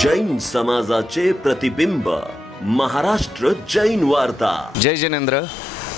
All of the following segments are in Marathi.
जैन समाजाचे प्रतिबिंब महाराष्ट्र जैन वार्ता। जय जिनेंद्र।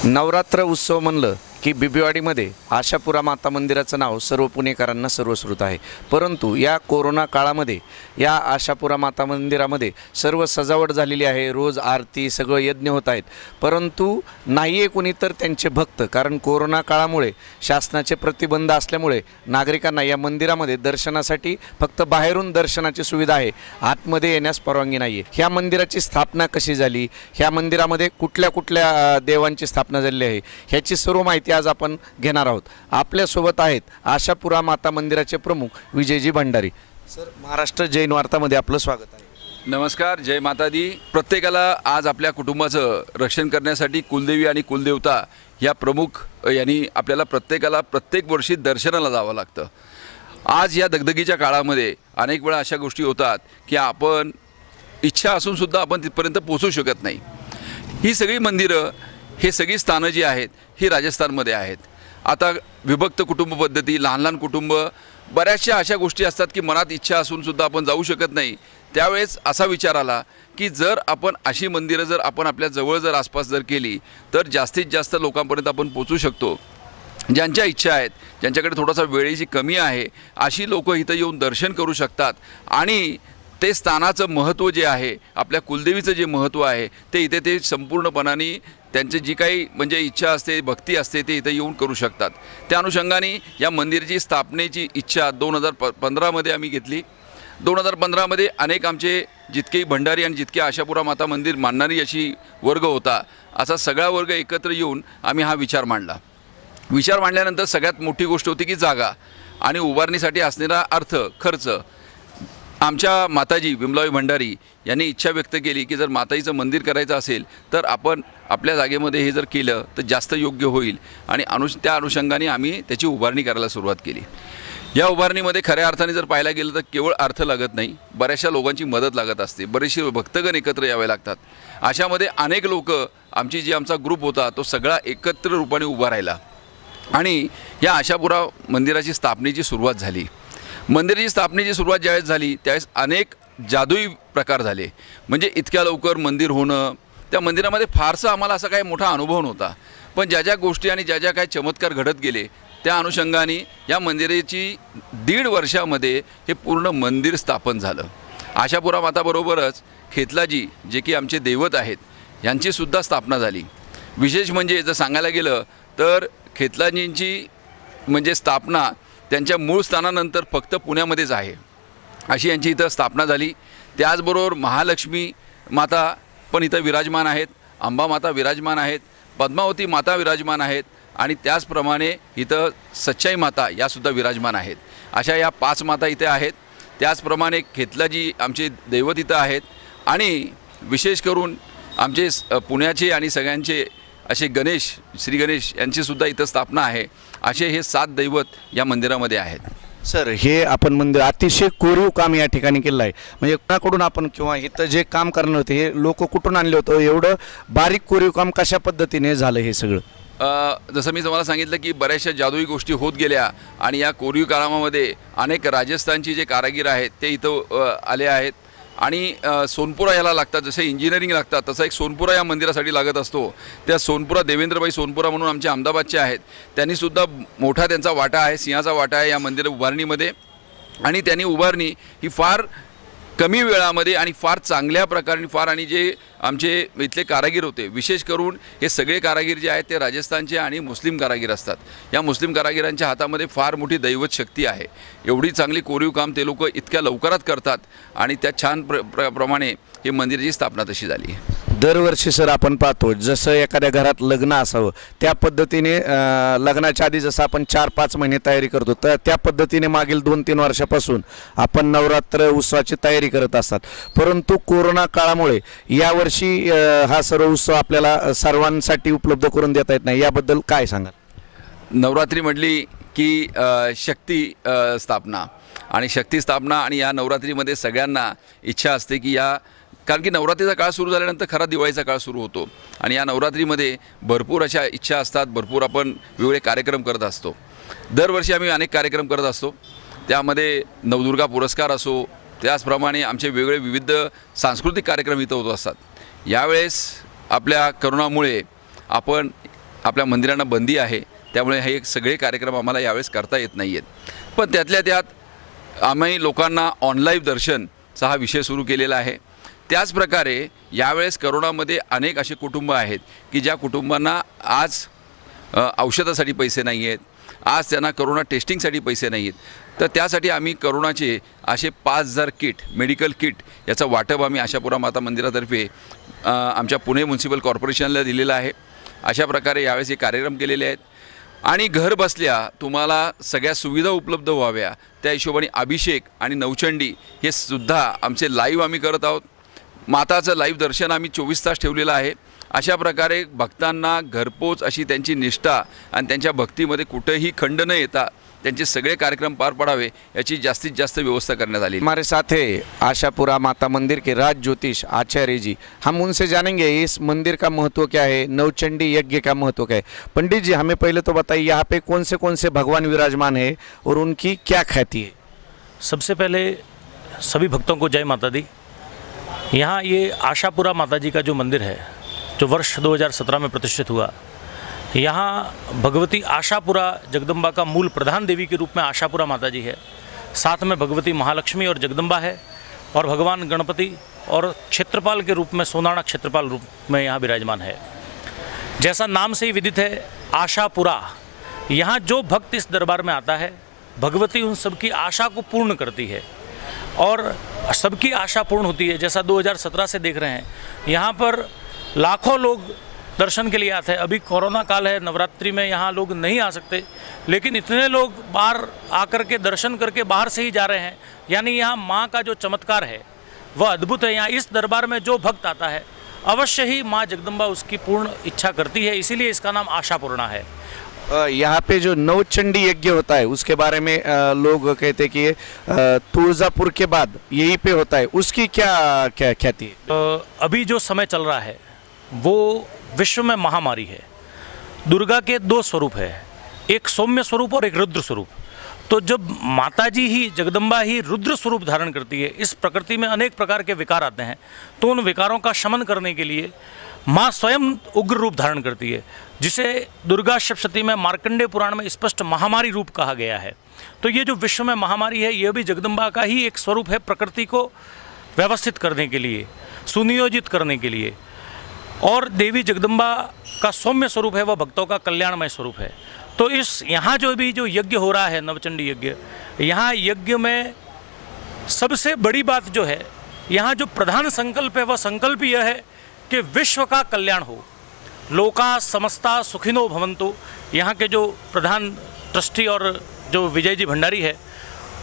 नवरात्र उत्सव म्हणलं की बिबीवाडीमध्ये आशापुरा माता मंदिराचं नाव सर्व पुणेकरांना सर्वश्रुत आहे। परंतु या कोरोना काळामध्ये या आशापुरा माता मंदिरामध्ये सर्व सजावट झालेली आहे, रोज आरती सगळं यज्ञ होत आहेत, परंतु नाहीये कोणी तर त्यांचे भक्त। कारण कोरोना काळामुळे शासनाचे प्रतिबंध असल्यामुळे नागरिकांना या मंदिरामध्ये दर्शनासाठी फक्त बाहेरून दर्शनाची सुविधा आहे, आतमध्ये येण्यास परवानगी नाही आहे। ह्या मंदिराची स्थापना कशी झाली, ह्या मंदिरामध्ये कुठल्या कुठल्या देवांची स्थापना झालेली आहे ह्याची सर्व माहिती आज आपण घेणार आहोत। आपल्या सोबत आहेत आशापुरा माता मंदिराचे प्रमुख विजयजी भंडारी। सर, महाराष्ट्र जैन वार्तामध्ये आपलं स्वागत आहे। नमस्कार, जय माता दी। प्रत्येकाला आज आपल्या कुटुंबाचं रक्षण करण्यासाठी कुलदेवी आणि कुलदेवता या प्रमुख यांनी आपल्याला प्रत्येकाला प्रत्येक वर्षी दर्शनाला जावं लागतं। आज या दगदगीच्या काळामध्ये अनेक वेळा अशा गोष्टी होतात की आपण इच्छा असून सुद्धा आपण तिथपर्यंत पोहोचू शकत नाही। ही सगळी मंदिरं, हे सगळी स्थानं जी आहेत ही राजस्थानमध्ये आहेत। आता विभक्त कुटुंब पद्धती, लहान लहान कुटुंब, बऱ्याचशा अशा गोष्टी असतात की मनात इच्छा असून सुद्धा आपण जाऊ शकत नाही। त्यावेळेस असा विचार आला की जर आपण अशी मंदिरं जर आपण आपल्या जवळ जर आसपास जर केली तर जास्तीत जास्त लोकांपर्यंत आपण पोहोचू शकतो। ज्यांच्या इच्छा आहेत, ज्यांच्याकडे थोडासा वेळेची कमी आहे, अशी लोक इथं येऊन दर्शन करू शकतात आणि ते स्थानाचं महत्त्व जे आहे, आपल्या कुलदेवीचं जे महत्त्व आहे ते इथे ते संपूर्णपणाने त्यांची जी काही म्हणजे इच्छा असते, भक्ती असते ते इथे येऊन करू शकतात। त्या अनुषंगाने या मंदिराची स्थापनेची इच्छा 2015मध्ये आम्ही घेतली। 2015मध्ये अनेक आमचे जितकेही भंडारी आणि जितके आशापुरा माता मंदिर मानणारी अशी वर्ग होता, असा सगळा वर्ग एकत्र येऊन आम्ही हा विचार मांडला। विचार मांडल्यानंतर सगळ्यात मोठी गोष्ट होती की जागा आणि उभारणीसाठी असणारा अर्थ खर्च। आमच्या माताजी विमलाबाई भंडारी यांनी इच्छा व्यक्त केली की जर माताजीचं मंदिर करायचं असेल तर आपण आपल्या जागेमध्ये हे जर केलं तर जास्त योग्य होईल आणि त्या अनुषंगाने आम्ही त्याची उभारणी करायला सुरुवात केली। या उभारणीमध्ये खऱ्या अर्थाने जर पाहायला गेलं तर केवळ अर्थ लागत नाही, बऱ्याचशा लोकांची मदत लागत असते, बरेचसे भक्तगण एकत्र यावे लागतात। अशामध्ये अनेक लोक, आमचा ग्रुप होता तो सगळा एकत्र रूपाने उभा राहिला आणि या आशापुरा मंदिराची स्थापनेची सुरुवात झाली। मंदिराची स्थापनेची सुरुवात ज्यावेळेस झाली त्यावेळेस अनेक जादुई प्रकार झाले। म्हणजे इतक्या लवकर मंदिर होणं, त्या मंदिरामध्ये फारसा आम्हाला असा काही मोठा अनुभव नव्हता, पण ज्या ज्या गोष्टी आणि ज्या ज्या काही चमत्कार घडत गेले त्या अनुषंगाने या मंदिराची 1.5 वर्षामध्ये हे पूर्ण मंदिर स्थापन झालं। आशापुरा माताबरोबरच खेतलाजी जे की आमचे दैवत आहेत यांचीसुद्धा स्थापना झाली। विशेष म्हणजे जर सांगायला गेलं तर खेतलाजींची म्हणजे स्थापना त्यांच्या मूळ स्थानानंतर फक्त पुण्यामध्येच आहे, अशी यांची इथं स्थापना झाली। त्याचबरोबर महालक्ष्मी माता पण इथं विराजमान आहेत, अंबा माता विराजमान आहेत, पद्मावती माता विराजमान आहेत आणि त्याचप्रमाणे इथं सच्चाई माता यासुद्धा विराजमान आहेत। अशा या 5 माता इथे आहेत। त्याचप्रमाणे खेतलाजी आमचे दैवत इथं आहेत आणि विशेष करून आमचे पुण्याचे आणि सगळ्यांचे असे गणेश, श्री गणेश यांचीसुद्धा इथं स्थापना आहे। असे हे 7 दैवत या मंदिरामध्ये आहेत। सर, हे आपण मंदिर अतिशय कोरीव काम या ठिकाणी केलं आहे, म्हणजे कोणाकडून आपण किंवा इथं जे काम करणार होते हे लोक कुठून आणले होते, एवढं बारीक कोरीव काम कशा पद्धतीने झालं हे सगळं? जसं मी तुम्हाला सांगितलं की बऱ्याचशा जादुई गोष्टी होत गेल्या आणि या कोरीव कामामध्ये अनेक राजस्थानचे जे कारागीर आहेत ते इथं आले आहेत आणि सोनपुरा याला लागतात, जसे इंजिनिअरिंग लागतात तसा एक सोनपुरा या मंदिरासाठी लागत असतो। त्या सोनपुरा देवेंद्रबाई सोनपुरा म्हणून आमचे अहमदाबादचे आहेत, त्यांनीसुद्धा मोठा त्यांचा वाटा आहे, सिंहाचा वाटा आहे या मंदिर उभारणीमध्ये आणि त्यांनी उभारणी ही फार कमी वेळामध्ये आणि फार चांगल्या प्रकारे फार आणि जे आमचे इथले कारागीर होते, विशेष करून हे सगळे कारागीर जे आहेत ते राजस्थानचे आणि मुस्लिम कारागीर असतात। या मुस्लिम कारागिरांच्या हातामध्ये फार मोठी दैवत शक्ती आहे। एवढी चांगली कोरीव काम ते लोक इतक्या लवकरात करतात आणि त्या छान प्रमाणे हे मंदिराची स्थापना तशी झाली। दरवर्षी सर आपण पाहतो जसं एखाद्या घरात लग्न असावं त्या पद्धतीने लग्नाच्या आधी जसं आपण 4-5 महिने तयारी करतो तर त्या पद्धतीने मागील 2-3 वर्षापासून आपण नवरात्र उत्सवाची तयारी करत असतात। परंतु कोरोना काळामुळे यावर्षी हा सर्व उत्सव आपल्याला सर्वांसाठी उपलब्ध करून देता येत नाही, याबद्दल काय सांगाल? नवरात्री म्हटली की शक्ती स्थापना आणि शक्ती स्थापना आणि या नवरात्रीमध्ये सगळ्यांना इच्छा असते की कारण की नवरात्रीचा काळ सुरू झाल्यानंतर खरा दिवाळीचा काळ सुरू होतो आणि या नवरात्रीमध्ये भरपूर अशा इच्छा असतात, भरपूर आपण वेगवेगळे कार्यक्रम करत असतो। दरवर्षी आम्ही अनेक कार्यक्रम करत असतो, त्यामध्ये नवदुर्गा पुरस्कार असो त्याचप्रमाणे आमचे वेगवेगळे विविध सांस्कृतिक कार्यक्रम इथं होत असतात. यावेळेस आपल्या करोनामुळे आपल्या मंदिरांना बंदी आहे, त्यामुळे हे सगळे कार्यक्रम आम्हाला यावेळेस करता येत नाही आहेत. पण त्यातल्या त्यात आम्ही लोकांना ऑनलाईव्ह दर्शनचा हा विषय सुरू केलेला आहे. त्याचप्रकारे यावेळेस करोनामध्ये अनेक असे कुटुंब आहेत की ज्या कुटुंबांना आज औषधासाठी पैसे नाही आहेत, आज त्यांना करोना टेस्टिंगसाठी पैसे नाही आहेत. तर त्यासाठी आम्ही करोनाचे असे 5000 किट, मेडिकल किट याचं वाटप आम्ही आशापुरा माता मंदिरातर्फे आमच्या पुणे म्युन्सिपल कॉर्पोरेशनला दिलेलं आहे. अशा प्रकारे यावेळेस हे कार्यक्रम केलेले आहेत. आणि घर बसल्या तुम्हाला सगळ्या सुविधा उपलब्ध व्हाव्या त्या हिशोबाने अभिषेक आणि नवचंडी हे सुद्धा आमचे लाईव्ह आम्ही करत आहोत. माताचं लाईव्ह दर्शन आम्ही 24 तास ठेवलेलं आहे. अशा प्रकारे भक्तांना घरपोच अशी त्यांची निष्ठा आणि त्यांच्या भक्तीमध्ये कुठेही खंड न येता त्यांचे सगळे कार्यक्रम पार पडावे याची जास्तीत जास्त व्यवस्था करण्यात आली. हमारे साथ है आशापुरा माता मंदिर के राज ज्योतिष आचार्य जी. हम उनसे जानेंगे इस मंदिर का महत्व क्या है, नवचंडी यज्ञ का महत्व क्या है. पंडित जी, हमें पहले तो बताइए यहाँ पे कौन से भगवान विराजमान है और उनकी क्या ख्याति है. सबसे पहले सभी भक्तों को जय माता दी. यहाँ ये आशापुरा माता जी का जो मंदिर है, जो वर्ष 2017 में प्रतिष्ठित हुआ, यहाँ भगवती आशापुरा जगदम्बा का मूल प्रधान देवी के रूप में आशापुरा माता जी है. साथ में भगवती महालक्ष्मी और जगदम्बा है, और भगवान गणपति और क्षेत्रपाल के रूप में सोनाना क्षेत्रपाल रूप में यहाँ विराजमान है. जैसा नाम से ही विदित है, आशापुरा, यहाँ जो भक्त इस दरबार में आता है, भगवती उन सबकी आशा को पूर्ण करती है और सबकी आशा पूर्ण होती है. जैसा 2017 से देख रहे हैं, यहाँ पर लाखों लोग दर्शन के लिए आते हैं. अभी कोरोना काल है, नवरात्रि में यहाँ लोग नहीं आ सकते, लेकिन इतने लोग बाहर आकर के दर्शन करके बाहर से ही जा रहे हैं. यानी यहाँ माँ का जो चमत्कार है वह अद्भुत है. यहाँ इस दरबार में जो भक्त आता है अवश्य ही माँ जगदम्बा उसकी पूर्ण इच्छा करती है, इसीलिए इसका नाम आशापूर्णा है. यहाँ पे जो नवचंडी यज्ञ होता है उसके बारे में लोग कहते हैं कि तुळजापुर के बाद यहीं पे होता है, उसकी क्या ख्याति है. अभी जो समय चल रहा है वो विश्व में महामारी है. दुर्गा के 2 स्वरूप है, एक सौम्य स्वरूप और एक रुद्र स्वरूप. तो जब माता जी ही, जगदम्बा ही रुद्र स्वरूप धारण करती है, इस प्रकृति में अनेक प्रकार के विकार आते हैं, तो उन विकारों का शमन करने के लिए माँ स्वयं उग्र रूप धारण करती है, जिसे दुर्गा सप्तशती में मार्कंडेय पुराण में स्पष्ट महामारी रूप कहा गया है. तो ये जो विश्व में महामारी है, यह भी जगदम्बा का ही एक स्वरूप है, प्रकृति को व्यवस्थित करने के लिए, सुनियोजित करने के लिए. और देवी जगदम्बा का सौम्य स्वरूप है, वह भक्तों का कल्याणमय स्वरूप है. तो इस यहाँ जो यज्ञ हो रहा है, नवचंडी यज्ञ, यहाँ यज्ञ में सबसे बड़ी बात जो है, यहाँ जो प्रधान संकल्प है, वह संकल्प यह है कि विश्व का कल्याण हो. लोका समस्ता सुखिनो भवन्तु. यहाँ के जो प्रधान ट्रस्टी और जो विजय जी भंडारी है,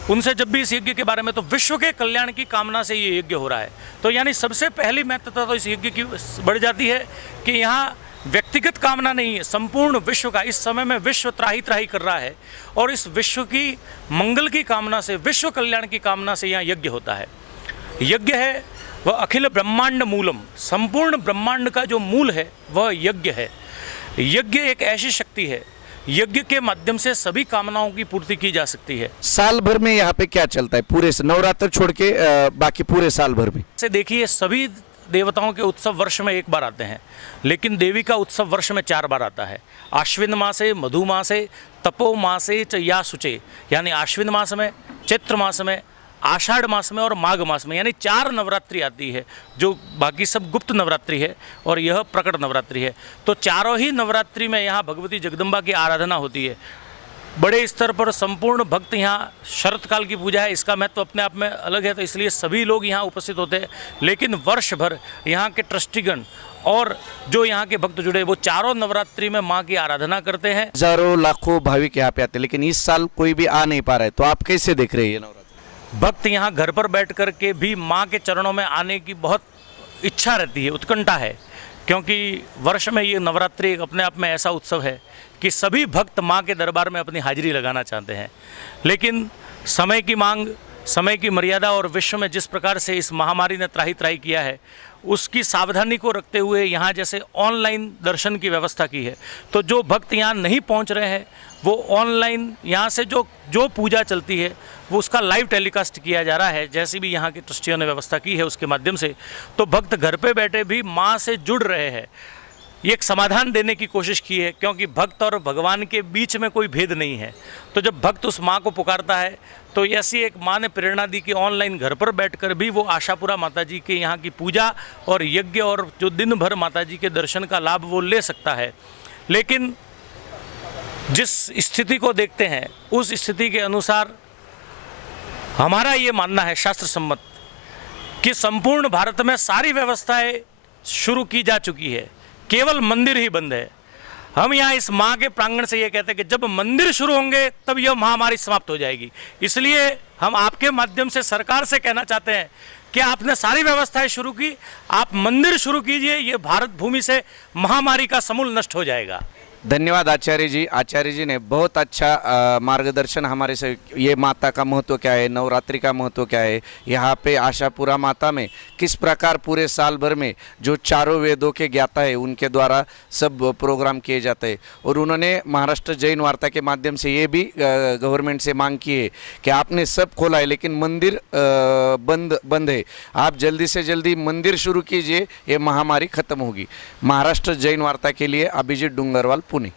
उनसे जब भी इस यज्ञ के बारे में, तो विश्व के कल्याण की कामना से ये यज्ञ हो रहा है. तो यानी सबसे पहली महत्वता तो इस यज्ञ की बढ़ जाती है कि यहाँ व्यक्तिगत कामना नहीं है, संपूर्ण विश्व का. इस समय में विश्व त्राही त्राही कर रहा है और इस विश्व की मंगल की कामना से, विश्व कल्याण की कामना से यहाँ यज्ञ होता है. यज्ञ है वह अखिल ब्रह्मांड मूलम, संपूर्ण ब्रह्मांड का जो मूल है वह यज्ञ है. यज्ञ एक ऐसी शक्ति है, यज्ञ के माध्यम से सभी कामनाओं की पूर्ति की जा सकती है. साल भर में यहाँ पे क्या चलता है, पूरे नवरात्र छोड़ के बाकी पूरे साल भर में? से देखिए, सभी देवताओं के उत्सव वर्ष में एक बार आते हैं, लेकिन देवी का उत्सव वर्ष में 4 बार आता है. आश्विन मासे, मधु मासे, तपो मासे च या शुचे, यानी आश्विन मास में, चैत्र मास में, आषाढ़ मास में और माघ मास में. यानी 4 नवरात्रि आती है, जो बाकी सब गुप्त नवरात्रि है और यह प्रकट नवरात्रि है. तो चारों ही नवरात्रि में यहाँ भगवती जगदम्बा की आराधना होती है. बड़े स्तर पर संपूर्ण भक्त यहाँ, शरत काल की पूजा है, इसका महत्व अपने आप में अलग है, तो इसलिए सभी लोग यहाँ उपस्थित होते हैं. लेकिन वर्ष भर यहाँ के ट्रस्टीगण और जो यहाँ के भक्त जुड़े, वो चारों नवरात्रि में माँ की आराधना करते हैं. हजारों लाखों भाविक यहाँ पे आते हैं, लेकिन इस साल कोई भी आ नहीं पा रहा है, तो आप कैसे देख रहे हैं ये नवरात्र? भक्त यहाँ घर पर बैठ कर के भी माँ के चरणों में आने की बहुत इच्छा रहती है, उत्कंठा है, क्योंकि वर्ष में ये नवरात्रि अपने आप में ऐसा उत्सव है कि सभी भक्त माँ के दरबार में अपनी हाजिरी लगाना चाहते हैं. लेकिन समय की मांग, समय की मर्यादा और विश्व में जिस प्रकार से इस महामारी ने त्राही त्राही किया है, उसकी सावधानी को रखते हुए यहाँ जैसे ऑनलाइन दर्शन की व्यवस्था की है। तो जो भक्त यहाँ नहीं पहुँच रहे हैं वो ऑनलाइन यहाँ से जो पूजा चलती है वो उसका लाइव टेलीकास्ट किया जा रहा है, जैसी भी यहाँ के ट्रस्टियों ने व्यवस्था की है उसके माध्यम से। तो भक्त घर पे बैठे भी माँ से जुड़ रहे हैं। ये एक समाधान देने की कोशिश की है, क्योंकि भक्त और भगवान के बीच में कोई भेद नहीं है। तो जब भक्त उस माँ को पुकारता है तो ऐसी एक माँ ने प्रेरणा दी कि ऑनलाइन घर पर बैठकर भी वो आशापुरा माता जी के यहाँ की पूजा और यज्ञ और जो दिन भर माता जी के दर्शन का लाभ वो ले सकता है। लेकिन जिस स्थिति को देखते हैं उस स्थिति के अनुसार हमारा ये मानना है शास्त्र सम्मत कि संपूर्ण भारत में सारी व्यवस्थाएं शुरू की जा चुकी है, केवल मंदिर ही बंद है। हम यहाँ इस माँ के प्रांगण से ये कहते हैं कि जब मंदिर शुरू होंगे तब यह महामारी समाप्त हो जाएगी। इसलिए हम आपके माध्यम से सरकार से कहना चाहते हैं कि आपने सारी व्यवस्थाएं शुरू की, आप मंदिर शुरू कीजिए, ये भारत भूमि से महामारी का समूल नष्ट हो जाएगा। धन्यवाद आचार्य जी। आचार्य जी ने बहुत अच्छा मार्गदर्शन हमारे से, ये माता का महत्व क्या है, नवरात्रि का महत्व क्या है, यहाँ पे आशापुरा माता में किस प्रकार पूरे साल भर में जो चारों वेदों के ज्ञाता है उनके द्वारा सब प्रोग्राम किए जाते हैं। और उन्होंने महाराष्ट्र जैन वार्ता के माध्यम से ये भी गवर्नमेंट से मांग की है कि आपने सब खोला है लेकिन मंदिर बंद है, आप जल्दी से जल्दी मंदिर शुरू कीजिए, ये महामारी खत्म होगी। महाराष्ट्र जैन वार्ता के लिए अभिजीत डूंगरवाल, पुणे।